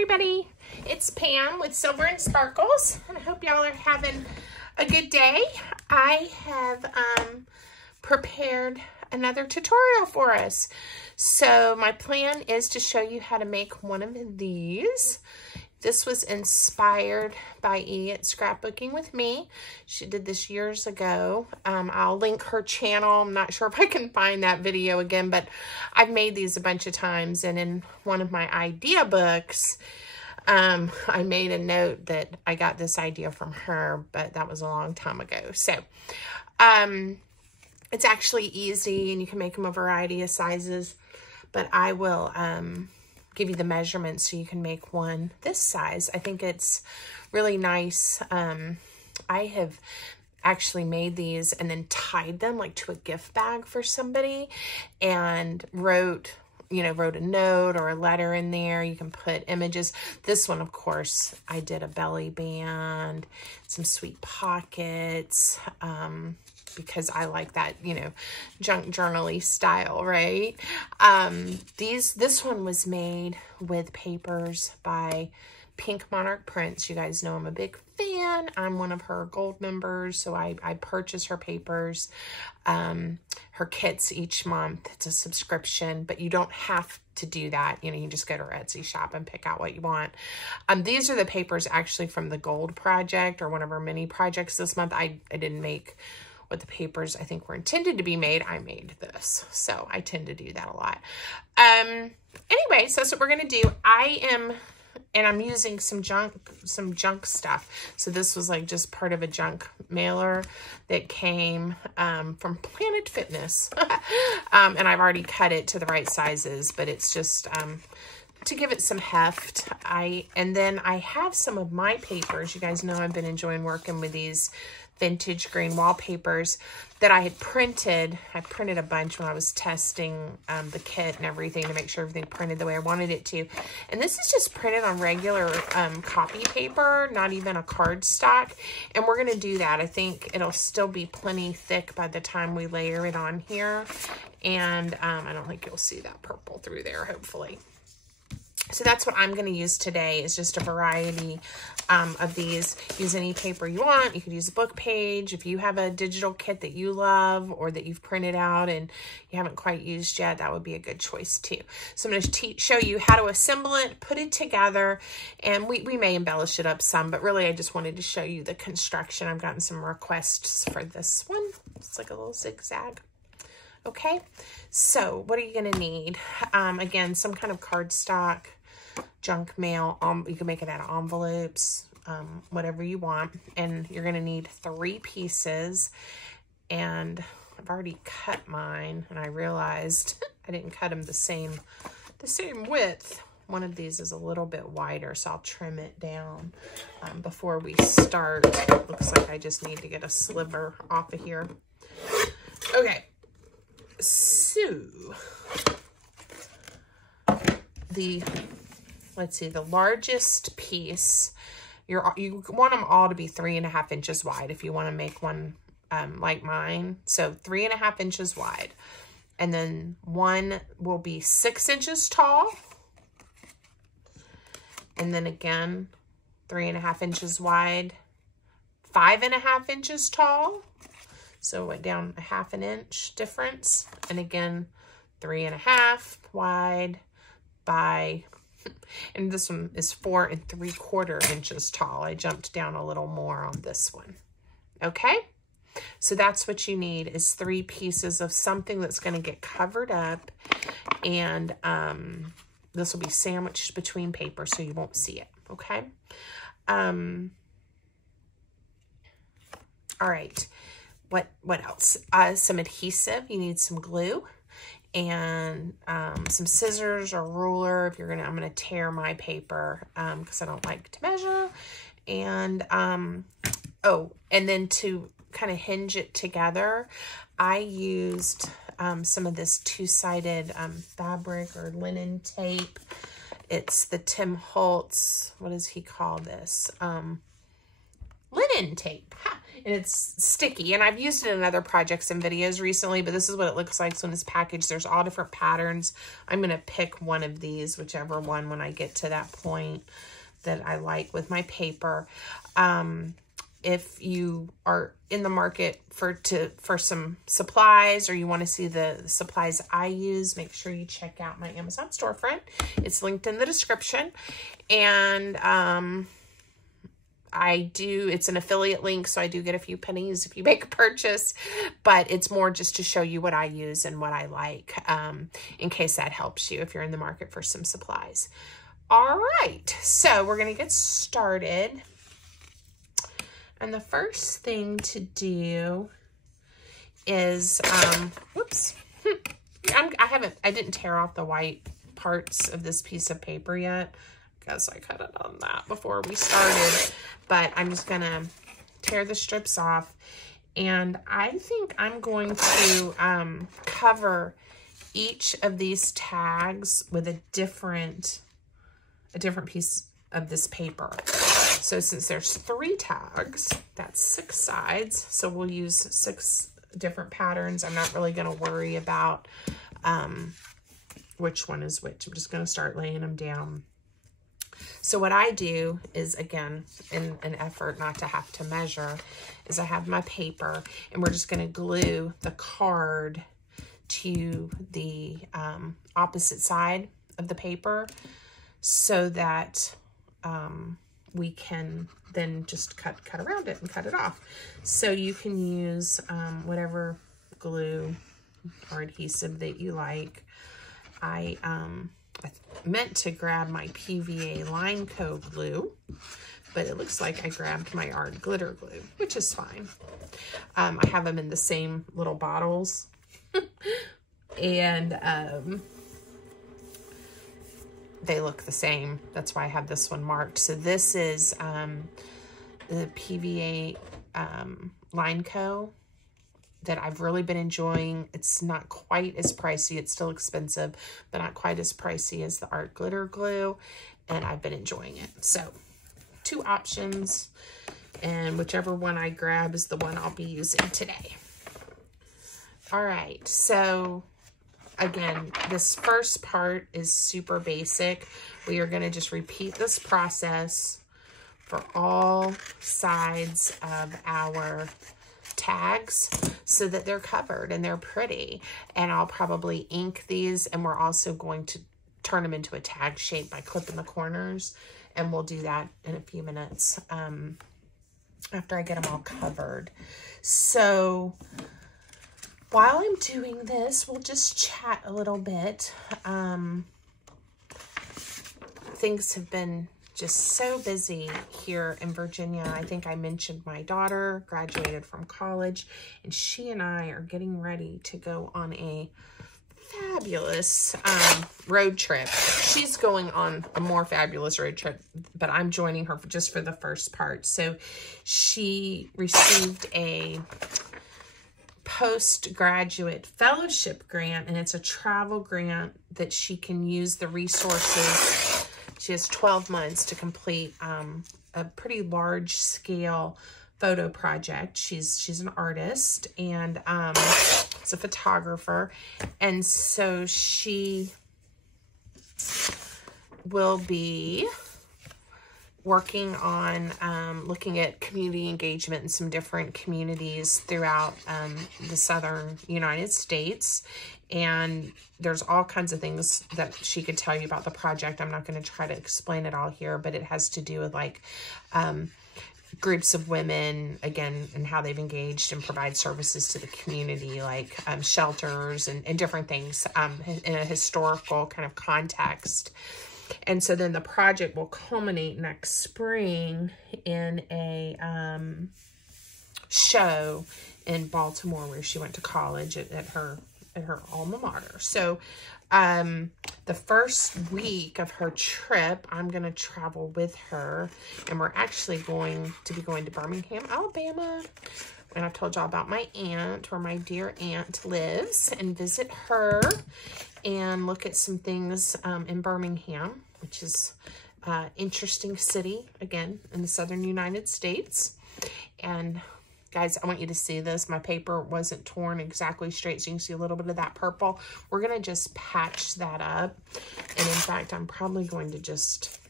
everybody, it's Pam with Silver and Sparkles, and I hope y'all are having a good day. I have prepared another tutorial for us. So my plan is to show you how to make one of these. This was inspired by E at Scrapbooking with Me. She did this years ago. I'll link her channel. I'm not sure if I can find that video again, but I've made these a bunch of times. And in one of my idea books, I made a note that I got this idea from her, but that was a long time ago. So it's actually easy, and you can make them a variety of sizes, but I will give you the measurements so you can make one this size. I think it's really nice. I have actually made these and then tied them like to a gift bag for somebody and wrote a note or a letter in there. You can put images. This one, of course, I did a belly band, some sweet pockets, because I like that, junk journal-y style, right? This one was made with papers by Pink Monarch Prints. You guys know I'm a big fan. I'm one of her gold members, so I purchase her papers, her kits each month. It's a subscription, but you don't have to do that. You just go to her Etsy shop and pick out what you want. These are the papers actually from the Gold Project, or one of her mini projects this month. I didn't make what the papers I think were intended to be made. I made this, so I tend to do that a lot. Anyway, so that's what we're gonna do. I'm using some junk stuff. So this was like just part of a junk mailer that came from Planet Fitness. And I've already cut it to the right sizes, but it's just to give it some heft. And then I have some of my papers. You guys know I've been enjoying working with these vintage green wallpapers that I had printed. I printed a bunch when I was testing the kit and everything to make sure everything printed the way I wanted it to. And this is just printed on regular copy paper, not even a cardstock. And we're going to do that. I think it'll still be plenty thick by the time we layer it on here. And I don't think you'll see that purple through there, hopefully. So that's what I'm going to use today, is just a variety of these. Use any paper you want. You could use a book page. If you have a digital kit that you love or that you've printed out and you haven't quite used yet, that would be a good choice too. So I'm going to show you how to assemble it, put it together, and we may embellish it up some, but really I just wanted to show you the construction. I've gotten some requests for this one. It's like a little zigzag. Okay, so what are you going to need? Again, some kind of cardstock, junk mail. You can make it out of envelopes, whatever you want. And you're going to need 3 pieces. And I've already cut mine, and I realized I didn't cut them the same width. One of these is a little bit wider, so I'll trim it down before we start. Looks like I just need to get a sliver off of here. Okay. So, let's see, the largest piece, you want them all to be 3.5 inches wide if you want to make one like mine. So 3.5 inches wide. And then one will be 6 inches tall. And then again, 3.5 inches wide, 5.5 inches tall. So it went down 1/2 inch difference. And again, 3.5 wide by, and this one is 4 3/4 inches tall. I jumped down a little more on this one. Okay. So that's what you need, is 3 pieces of something that's going to get covered up. And this will be sandwiched between paper so you won't see it. Okay. All right. What else? Some adhesive. You need some glue and some scissors or ruler. If you're I'm gonna tear my paper because I don't like to measure. And oh, and then to kind of hinge it together, I used some of this 2-sided fabric or linen tape. It's the Tim Holtz. What does he call this? Linen tape. Ha! And it's sticky, and I've used it in other projects and videos recently, but this is what it looks like when it's packaged. There's all different patterns. I'm going to pick one of these, whichever one, when I get to that point that I like with my paper. If you are in the market for some supplies, or you want to see the supplies I use, make sure you check out my Amazon storefront. It's linked in the description. And it's an affiliate link, so I do get a few pennies if you make a purchase, but it's more just to show you what I use and what I like, in case that helps you if you're in the market for some supplies. All right, so we're going to get started. And the first thing to do is, whoops, I didn't tear off the white parts of this piece of paper yet. Guess I cut it on that before we started, but I'm just gonna tear the strips off, and I think I'm going to cover each of these tags with a different piece of this paper. So since there's 3 tags, that's 6 sides, so we'll use 6 different patterns. I'm not really going to worry about which one is which. I'm just going to start laying them down. So what I do is, again, in an effort not to have to measure, is I have my paper, and we're just going to glue the card to the opposite side of the paper, so that we can then just cut around it and cut it off. So you can use whatever glue or adhesive that you like. I meant to grab my PVA Line Co glue, but it looks like I grabbed my Art Glitter glue, which is fine. I have them in the same little bottles. And they look the same. That's why I have this one marked. So this is the PVA Line Co that I've really been enjoying. It's not quite as pricey. It's still expensive, but not quite as pricey as the Art Glitter glue, and I've been enjoying it. So 2 options, and whichever one I grab is the one I'll be using today. All right, so again, this first part is super basic. We are going to just repeat this process for all sides of our tags so that they're covered and they're pretty. And I'll probably ink these, and we're also going to turn them into a tag shape by clipping the corners, and we'll do that in a few minutes after I get them all covered. So while I'm doing this, we'll just chat a little bit. Things have been just so busy here in Virginia. I think I mentioned my daughter graduated from college, and she and I are getting ready to go on a fabulous road trip. She's going on a more fabulous road trip, but I'm joining her just for the first part. So she received a postgraduate fellowship grant, and it's a travel grant that she can use the resources. She has 12 months to complete a pretty large scale photo project. She's an artist, and is a photographer, and so she will be working on looking at community engagement in some different communities throughout the southern United States. And there's all kinds of things that she could tell you about the project. I'm not going to try to explain it all here, but it has to do with like groups of women, again, and how they've engaged and provide services to the community, like shelters and different things in a historical kind of context. And so then the project will culminate next spring in a show in Baltimore, where she went to college at her alma mater. So the first week of her trip, I'm going to travel with her, and we're actually going to be going to Birmingham, Alabama. And I've told y'all about my aunt, where my dear aunt lives, and visit her and look at some things in Birmingham, which is an interesting city, again, in the southern United States. And Guys, I want you to see this. My paper wasn't torn exactly straight, so you can see a little bit of that purple. We're going to just patch that up. And in fact, I'm probably going to just,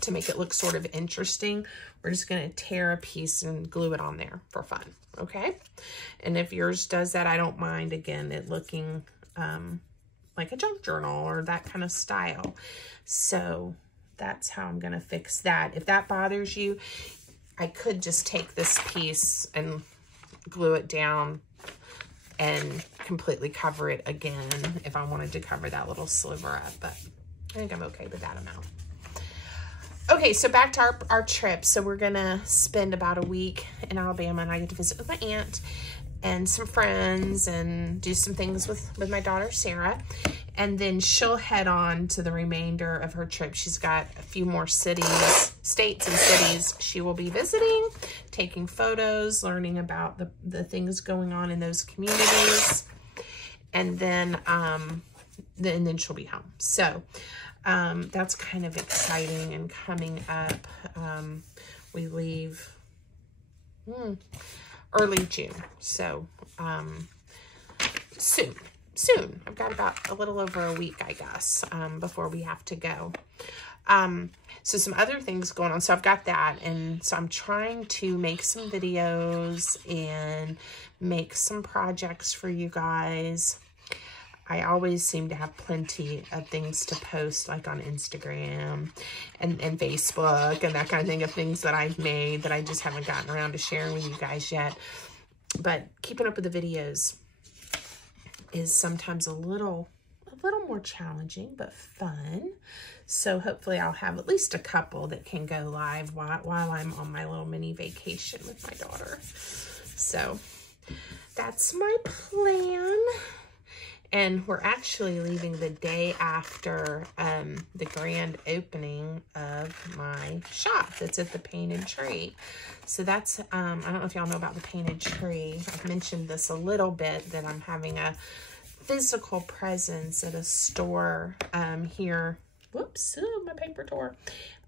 to make it look sort of interesting, we're just going to tear a piece and glue it on there for fun, okay? And if yours does that, I don't mind, again, it looking like a junk journal or that kind of style. So that's how I'm going to fix that. If that bothers you, I could just take this piece and glue it down and completely cover it again if I wanted to cover that little sliver up, but I think I'm okay with that amount. Okay, so back to our trip. So we're gonna spend about a week in Alabama, and I get to visit with my aunt and some friends and do some things with my daughter, Sarah. And then she'll head on to the remainder of her trip. She's got a few more states and cities she will be visiting, taking photos, learning about the things going on in those communities. And then she'll be home. So that's kind of exciting and coming up. We leave early June. So soon. I've got about a little over a week, I guess, before we have to go. So some other things going on. So I've got that. And so I'm trying to make some videos and make some projects for you guys. I always seem to have plenty of things to post, like on Instagram and Facebook and that kind of thing, of things that I've made that I just haven't gotten around to sharing with you guys yet. But keeping up with the videos is sometimes a little more challenging, but fun. So hopefully I'll have at least a couple that can go live while I'm on my little mini vacation with my daughter. So that's my plan. And we're actually leaving the day after the grand opening of my shop that's at the Painted Tree. So that's, I don't know if y'all know about the Painted Tree. I've mentioned this a little bit, that I'm having a physical presence at a store here. Whoops, my paper tore.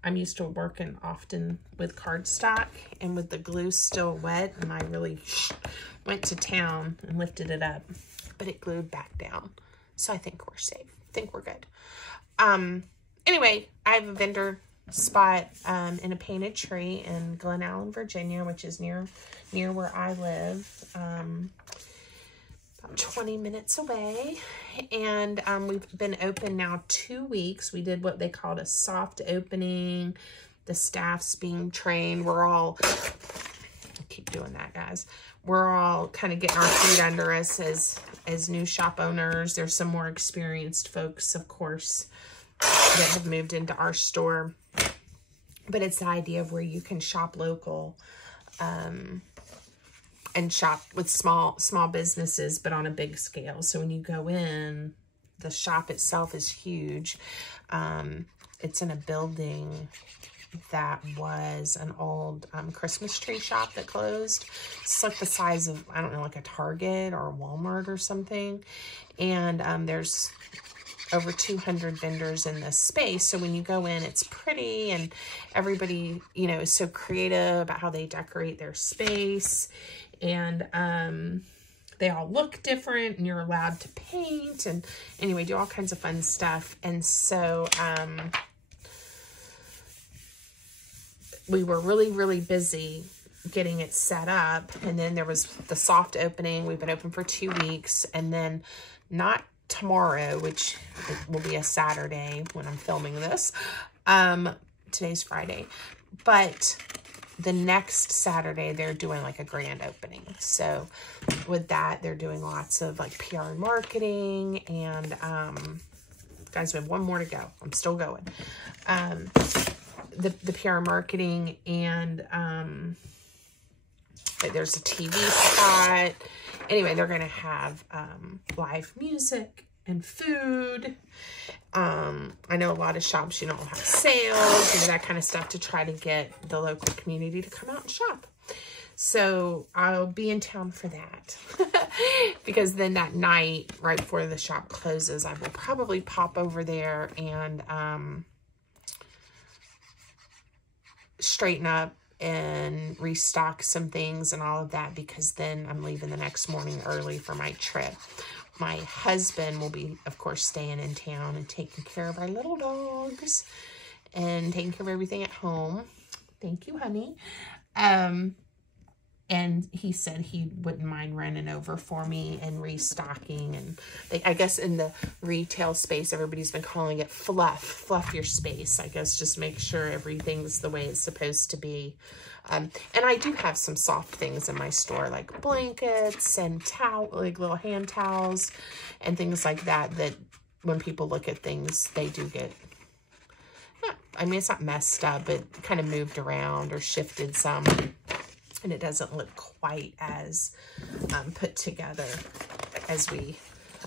I'm used to working often with cardstock, and with the glue still wet, and I really went to town and lifted it up, but it glued back down. So I think we're safe. I think we're good. Anyway, I have a vendor spot in a Painted Tree in Glen Allen, Virginia, which is near where I live. About 20 minutes away. And we've been open now 2 weeks. We did what they called a soft opening. The staff's being trained. We're all, I keep doing that, guys. We're all kind of getting our feet under us as new shop owners. There's some more experienced folks, of course, that have moved into our store. But it's the idea of where you can shop local and shop with small businesses, but on a big scale. So when you go in, the shop itself is huge. It's in a building that was an old Christmas tree shop that closed. It's like the size of, I don't know, like a Target or a Walmart or something. And there's over 200 vendors in this space. So when you go in, it's pretty, and everybody, you know, is so creative about how they decorate their space. And they all look different, and you're allowed to paint and anyway, do all kinds of fun stuff. And so we were really busy getting it set up. And then there was the soft opening. We've been open for 2 weeks, and then not tomorrow, which will be a Saturday when I'm filming this. Today's Friday, but the next Saturday they're doing like a grand opening. So with that, they're doing lots of like PR and marketing, and guys, we have one more to go. I'm still going. The PR marketing, and there's a TV spot. Anyway, they're going to have live music and food. I know a lot of shops, you don't have sales, you know, that kind of stuff, to try to get the local community to come out and shop. So I'll be in town for that. Because then that night, right before the shop closes, I will probably pop over there and straighten up and restock some things and all of that, because then I'm leaving the next morning early for my trip. My husband will be, of course, staying in town and taking care of our little dogs and taking care of everything at home. Thank you, honey. And he said he wouldn't mind running over for me and restocking. And I guess in the retail space, everybody's been calling it fluff your space. I guess just make sure everything's the way it's supposed to be. And I do have some soft things in my store, like blankets and like little hand towels and things like that, that when people look at things, they do get, I mean, it's not messed up, but kind of moved around or shifted some. And it doesn't look quite as put together as we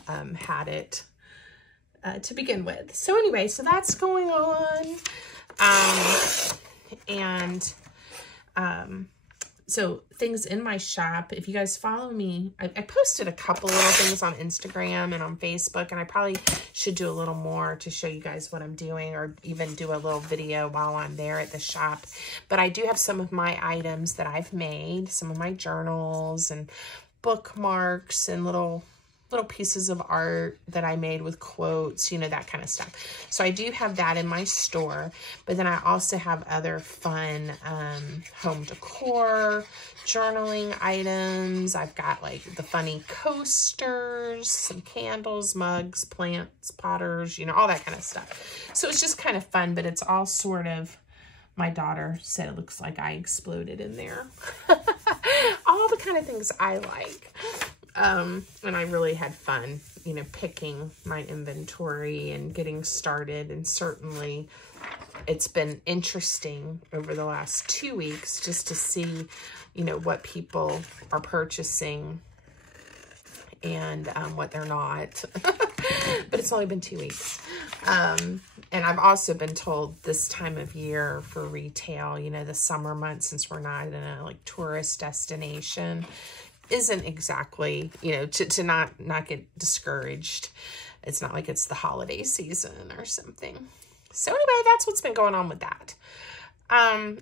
had it to begin with. So anyway, so that's going on. So things in my shop, if you guys follow me, I posted a couple little things on Instagram and on Facebook, and I probably should do a little more to show you guys what I'm doing, or even do a little video while I'm there at the shop. But I do have some of my items that I've made, some of my journals and bookmarks and little pieces of art that I made with quotes, you know, that kind of stuff. So I do have that in my store, but then I also have other fun home decor, journaling items. I've got like the funny coasters, some candles, mugs, plants, potters, you know, all that kind of stuff. So it's just kind of fun, but it's all sort of, my daughter said it looks like I exploded in there. All the kind of things I like. And I really had fun, you know, picking my inventory and getting started. And certainly it's been interesting over the last 2 weeks just to see, you know, what people are purchasing and what they're not. But it's only been 2 weeks. And I've also been told this time of year for retail, you know, the summer months, since we're not in a like tourist destination, isn't exactly, you know, to not get discouraged. It's not like it's the holiday season or something. So anyway, that's what's been going on with that.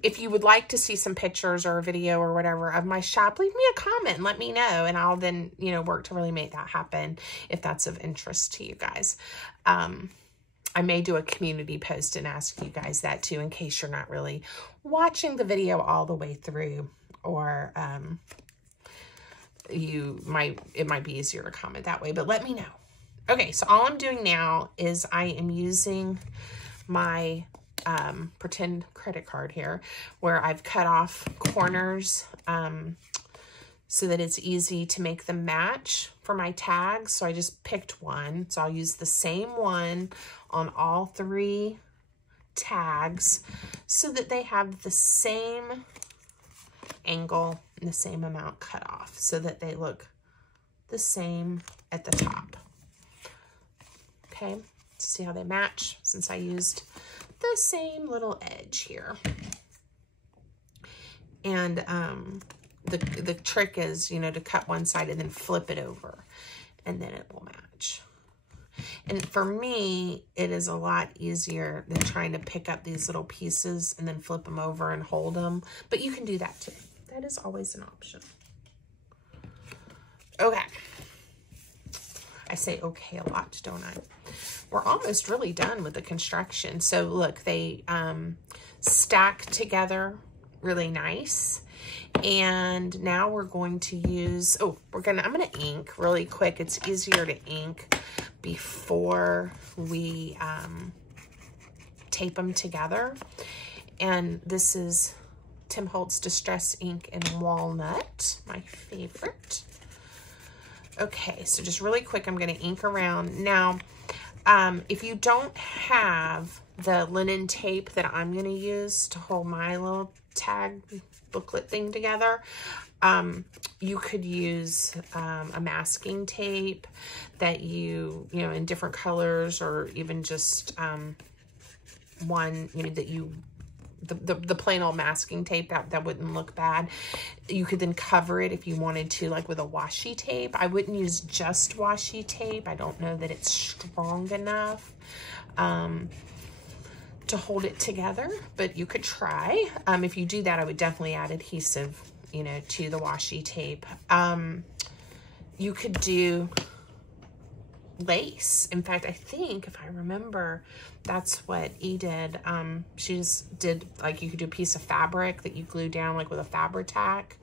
If you would like to see some pictures or a video or whatever of my shop, leave me a comment and let me know, and I'll then, you know, work to really make that happen if that's of interest to you guys. I may do a community post and ask you guys that too, in case you're not really watching the video all the way through, or it might be easier to comment that way, but let me know. Okay, so all I'm doing now is I am using my pretend credit card here, where I've cut off corners so that it's easy to make them match for my tags. So I just picked one, so I'll use the same one on all 3 tags so that they have the same angle and the same amount cut off, so that they look the same at the top. Okay, see how they match, since I used the same little edge here. And the trick is, you know, to cut one side and then flip it over, and then it will match. And for me, it is a lot easier than trying to pick up these little pieces and then flip them over and hold them. But you can do that too. That is always an option. Okay. I say okay a lot, don't I? We're almost really done with the construction. So look, they stack together really nice. And now we're going to use, I'm gonna ink really quick. It's easier to ink before we tape them together. And this is Tim Holtz Distress Ink in Walnut, my favorite. Okay, so just really quick, I'm gonna ink around. Now, if you don't have the linen tape that I'm gonna use to hold my little tag booklet thing together, you could use a masking tape that you know, in different colors, or even just one, you know, that you, the plain old masking tape, that wouldn't look bad. You could then cover it if you wanted to, like with a washi tape. I wouldn't use just washi tape. I don't know that it's strong enough to hold it together, but you could try. If you do that, I would definitely add adhesive, you know, to the washi tape. You could do lace. In fact, I think, if I remember, that's what E did. She just did, like, you could do a piece of fabric that you glue down, like, with a Fabri-Tac.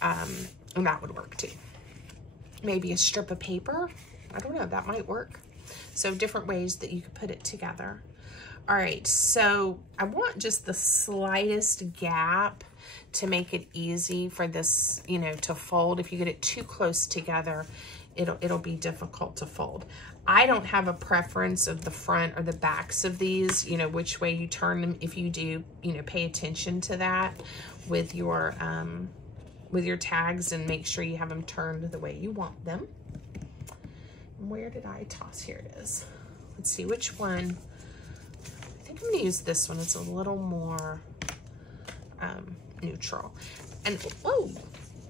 And that would work, too. Maybe a strip of paper. I don't know. That might work. So different ways that you could put it together. All right. So I want just the slightest gap to make it easy for this, you know, to fold. If you get it too close together, it'll be difficult to fold. I don't have a preference of the front or the backs of these, you know, which way you turn them. If you do, you know, pay attention to that with your tags and make sure you have them turned the way you want them. Where did I toss? Here it is. Let's see which one. I think I'm gonna use this one. It's a little more neutral. And whoa,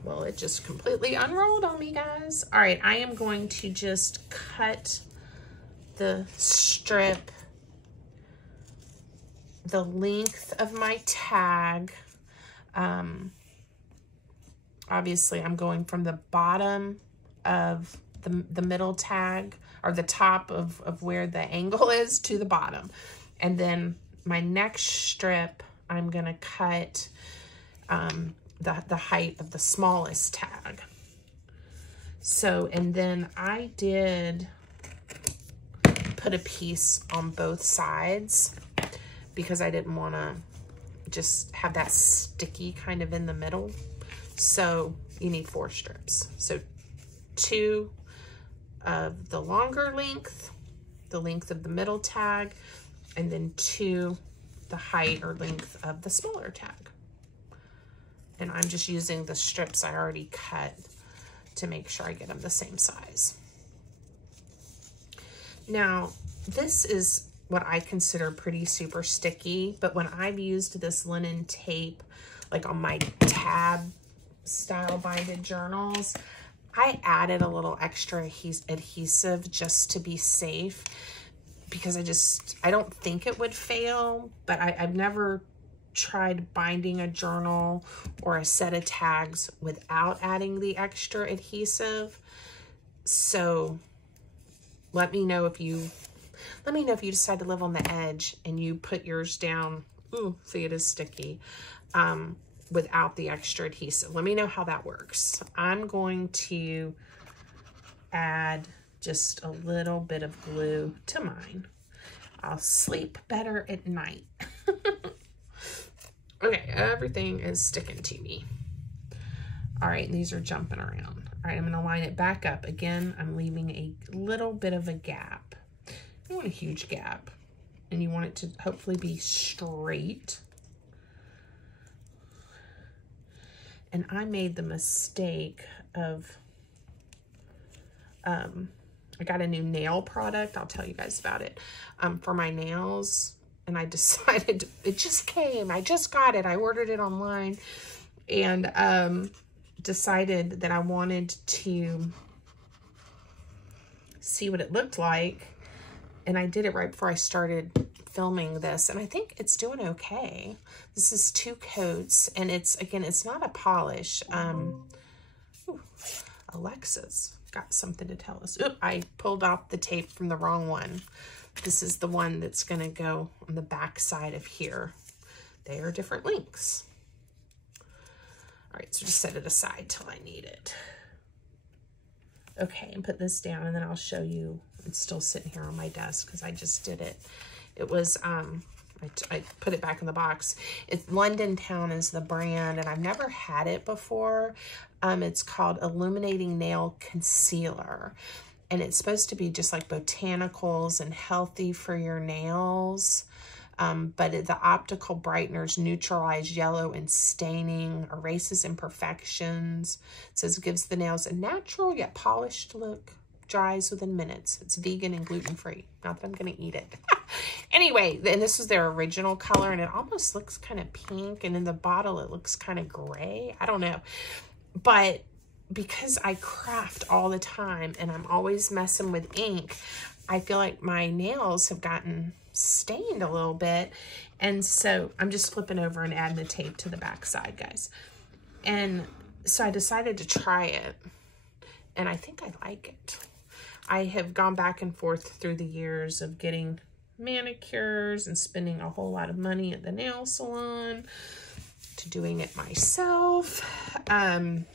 well, it just completely unrolled on me, guys. All right, I am going to just cut the strip the length of my tag. Obviously, I'm going from the bottom of the middle tag, or the top of where the angle is, to the bottom. And then my next strip, I'm gonna cut the height of the smallest tag. So, and then I did put a piece on both sides because I didn't wanna just have that sticky kind of in the middle. So you need 4 strips. So 2 of the longer length, the length of the middle tag, and then 2 the height or length of the smaller tag. And I'm just using the strips I already cut to make sure I get them the same size. Now, this is what I consider pretty super sticky, but when I've used this linen tape, like on my tab style binded journals, I added a little extra adhesive just to be safe, because I don't think it would fail, but I've never tried binding a journal or a set of tags without adding the extra adhesive. So let me know if you decide to live on the edge and you put yours down. Ooh, see, it is sticky. Without the extra adhesive. Let me know how that works. I'm going to add just a little bit of glue to mine. I'll sleep better at night. Okay, everything is sticking to me. All right, these are jumping around. All right, I'm gonna line it back up. Again, I'm leaving a little bit of a gap. You don't want a huge gap, and you want it to hopefully be straight. And I made the mistake of, I got a new nail product. I'll tell you guys about it, for my nails. And I decided, it just came. I just got it. I ordered it online, and decided that I wanted to see what it looked like. And I did it right before I started filming this, and I think it's doing okay. This is 2 coats, and again, it's not a polish. Ooh, Alexa's got something to tell us. Oop, I pulled off the tape from the wrong one. This is the one that's gonna go on the back side of here. They are different lengths. All right, so just set it aside till I need it. Okay, and put this down, and then I'll show you. It's still sitting here on my desk because I just did it. It was, I put it back in the box. London Town is the brand, and I've never had it before. It's called Illuminating Nail Concealer, and it's supposed to be just like botanicals and healthy for your nails. But the optical brighteners neutralize yellow and staining, erases imperfections. It says it gives the nails a natural yet polished look. Dries within minutes. It's vegan and gluten-free. Not that I'm going to eat it. Anyway, and this was their original color, and it almost looks kind of pink, and in the bottle it looks kind of gray. I don't know. But because I craft all the time, and I'm always messing with ink, I feel like my nails have gotten stained a little bit. And so I'm just flipping over and adding the tape to the back side, guys. And so I decided to try it, and I think I like it. I have gone back and forth through the years of getting manicures and spending a whole lot of money at the nail salon to doing it myself. And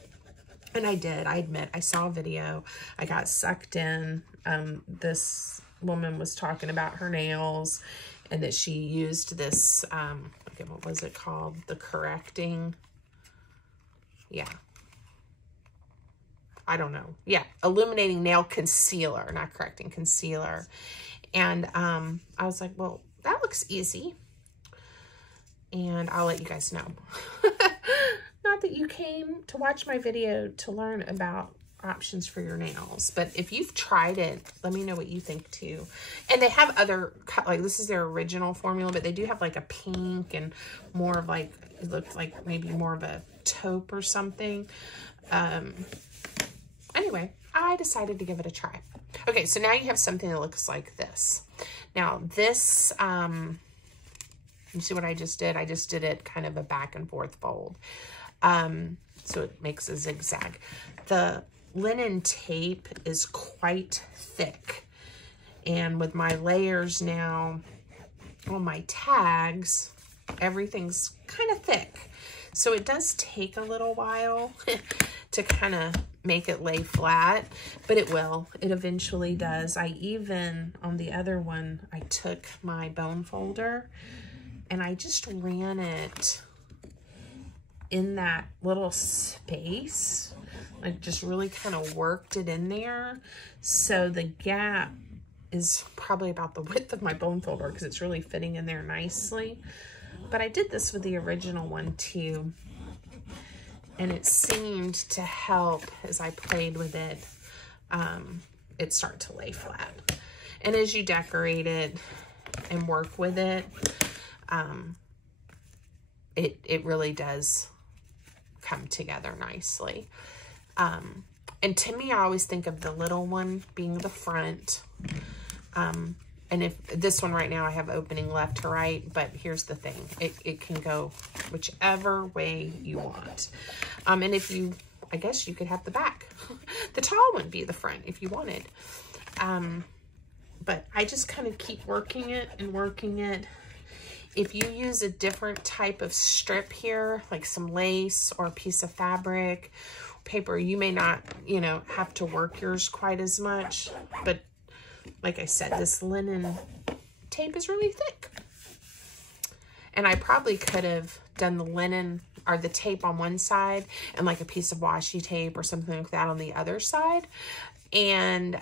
I did. I admit, I saw a video. I got sucked in. This woman was talking about her nails and that she used this, okay, what was it called? The correcting. Yeah. I don't know. Yeah. Illuminating nail concealer, not correcting, concealer. And I was like, well, that looks easy. And I'll let you guys know. Not that you came to watch my video to learn about options for your nails, but if you've tried it, let me know what you think too. And they have other, like this is their original formula, but they do have like a pink and more of like, it looked like maybe more of a taupe or something. Anyway, I decided to give it a try. Okay, so now you have something that looks like this. Now this, you see what I just did? I just did it kind of a back and forth fold. So it makes a zigzag. The linen tape is quite thick. And with my layers now on my tags, everything's kind of thick. So it does take a little while to kind of make it lay flat, but it will. It eventually does. I even, on the other one, I took my bone folder and I just ran it in that little space. I just really kind of worked it in there. So the gap is probably about the width of my bone folder because it's really fitting in there nicely. But I did this with the original one too. And it seemed to help as I played with it, it started to lay flat. And as you decorate it and work with it, it really does come together nicely. And to me, I always think of the little one being the front. And if this one right now I have opening left to right, but here's the thing, it can go whichever way you want. And if you, I guess you could have the back. The tall one be the front if you wanted. But I just kind of keep working it and working it. If you use a different type of strip here, like some lace or a piece of fabric, paper, you may not, you know, have to work yours quite as much. But like I said, this linen tape is really thick. And I probably could have done the linen or the tape on one side and like a piece of washi tape or something like that on the other side. And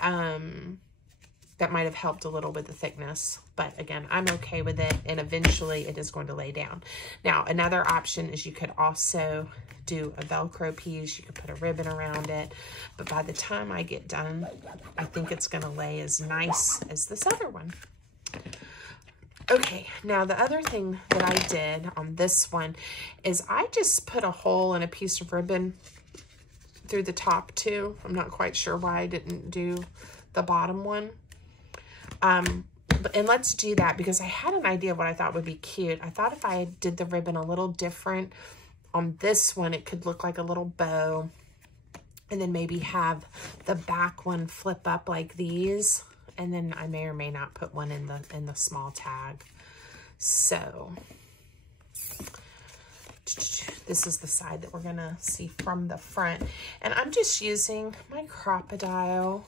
that might have helped a little with the thickness. But again, I'm okay with it. And eventually it is going to lay down. Now, another option is you could also do a Velcro piece. You could put a ribbon around it. But by the time I get done, I think it's going to lay as nice as this other one. Okay, now the other thing that I did on this one is I just put a hole in a piece of ribbon through the top too. I'm not quite sure why I didn't do the bottom one. And let's do that because I had an idea of what I thought would be cute. I thought if I did the ribbon a little different on this one, it could look like a little bow. And then maybe have the back one flip up like these. And then I may or may not put one in the small tag. So this is the side that we're gonna see from the front. And I'm just using my Crocodile.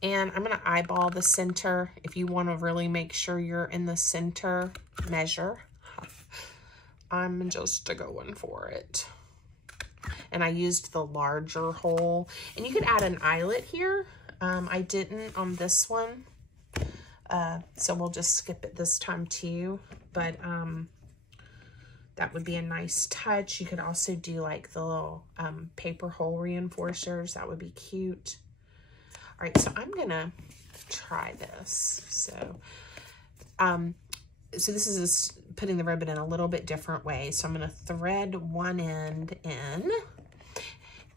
And I'm gonna eyeball the center. If you wanna really make sure you're in the center, measure. I'm just going for it. And I used the larger hole. And you could add an eyelet here. I didn't on this one. So we'll just skip it this time too. But that would be a nice touch. You could also do like the little paper hole reinforcers. That would be cute. All right, so I'm gonna try this. So this is putting the ribbon in a little bit different way. So I'm gonna thread one end in,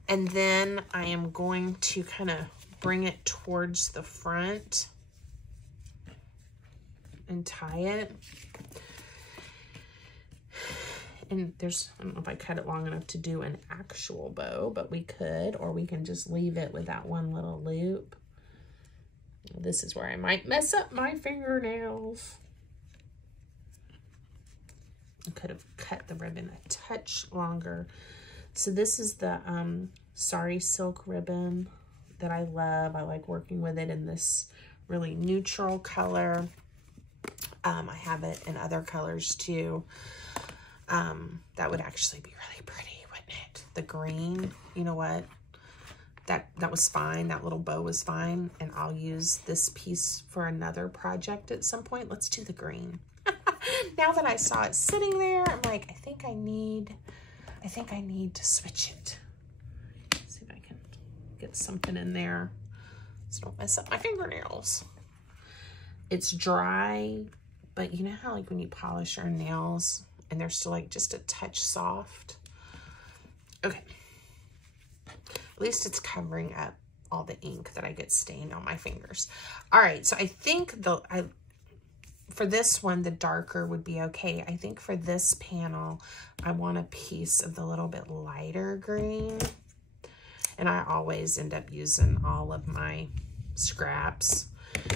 and then I am going to kind of bring it towards the front and tie it. And I don't know if I cut it long enough to do an actual bow, but we could, or we can just leave it with that one little loop. This is where I might mess up my fingernails. I could have cut the ribbon a touch longer. So this is the Sari silk ribbon that I love. I like working with it in this really neutral color. I have it in other colors too. That would actually be really pretty, wouldn't it? The green, you know what? That was fine. That little bow was fine. And I'll use this piece for another project at some point. Let's do the green. Now that I saw it sitting there, I'm like, I think I need to switch it. Let's see if I can get something in there so don't mess up my fingernails. It's dry, but you know how like when you polish your nails and they're still like just a touch soft? Okay. At least it's covering up all the ink that I get stained on my fingers. All right, so I think for this one, the darker would be okay. I think for this panel, I want a piece of the little bit lighter green. And I always end up using all of my scraps.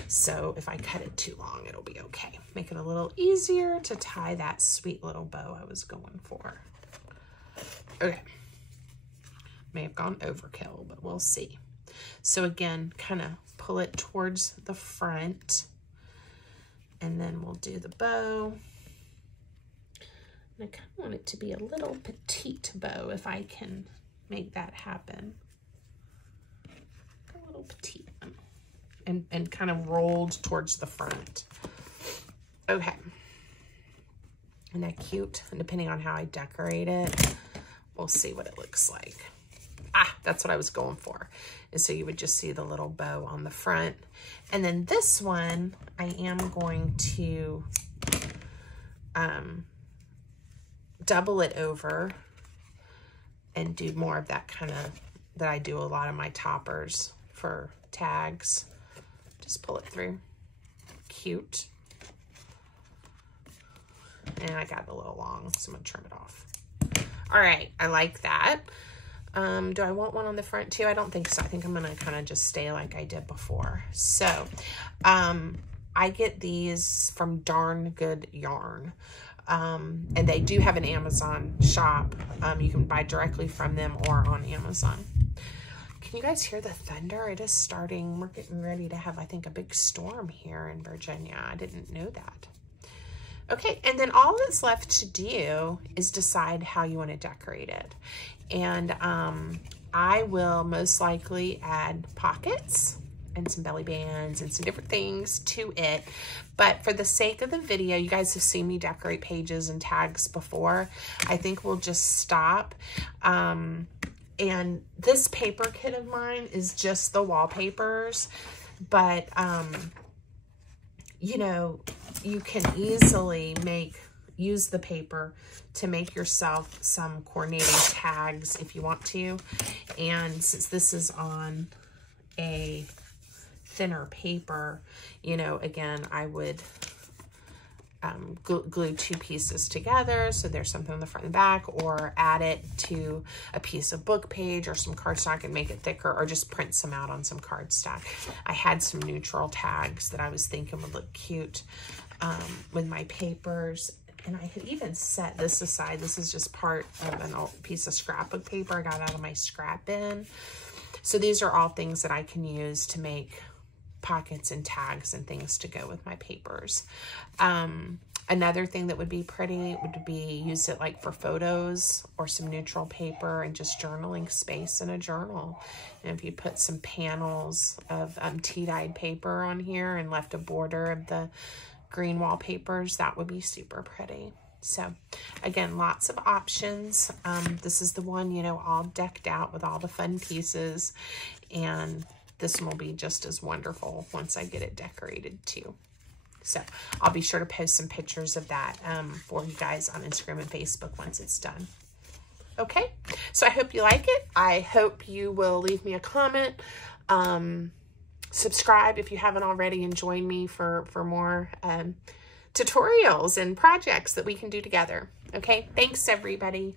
So if I cut it too long, it'll be okay. Make it a little easier to tie that sweet little bow I was going for. Okay. May have gone overkill, but we'll see. So again, kind of pull it towards the front. And then we'll do the bow. And I kind of want it to be a little petite bow if I can make that happen. A little petite one. And kind of rolled towards the front. Okay. Isn't that cute? And depending on how I decorate it, we'll see what it looks like. Ah, that's what I was going for. And so you would just see the little bow on the front. And then this one, I am going to double it over and do more of that kind of, that I do a lot of my toppers for tags. Just pull it through. Cute. And I got it a little long, so I'm gonna trim it off. All right, I like that. Do I want one on the front too? I don't think so. I think I'm gonna kind of just stay like I did before. So, I get these from Darn Good Yarn. And they do have an Amazon shop. You can buy directly from them or on Amazon. Can you guys hear the thunder? It is starting. We're getting ready to have, I think, a big storm here in Virginia. I didn't know that. Okay, and then all that's left to do is decide how you want to decorate it. And I will most likely add pockets and some belly bands and some different things to it. But for the sake of the video, you guys have seen me decorate pages and tags before. I think we'll just stop. And this paper kit of mine is just the wallpapers. But, you know, you can easily use the paper to make yourself some coordinating tags if you want to. And since this is on a thinner paper, you know, again, I would glue two pieces together so there's something on the front and back, or add it to a piece of book page or some cardstock and make it thicker, or just print some out on some cardstock. I had some neutral tags that I was thinking would look cute with my papers. And I had even set this aside. This is just part of an old piece of scrapbook paper I got out of my scrap bin. So these are all things that I can use to make pockets and tags and things to go with my papers. Another thing that would be pretty would be use it like for photos or some neutral paper and just journaling space in a journal. And if you put some panels of tea-dyed paper on here and left a border of the green wallpapers, that would be super pretty. So again, lots of options. This is the one, you know, all decked out with all the fun pieces, and this one will be just as wonderful once I get it decorated too. So I'll be sure to post some pictures of that for you guys on Instagram and Facebook once it's done. Okay, so I hope you like it. I hope you will leave me a comment. Subscribe if you haven't already, and join me for more tutorials and projects that we can do together. Okay, thanks everybody.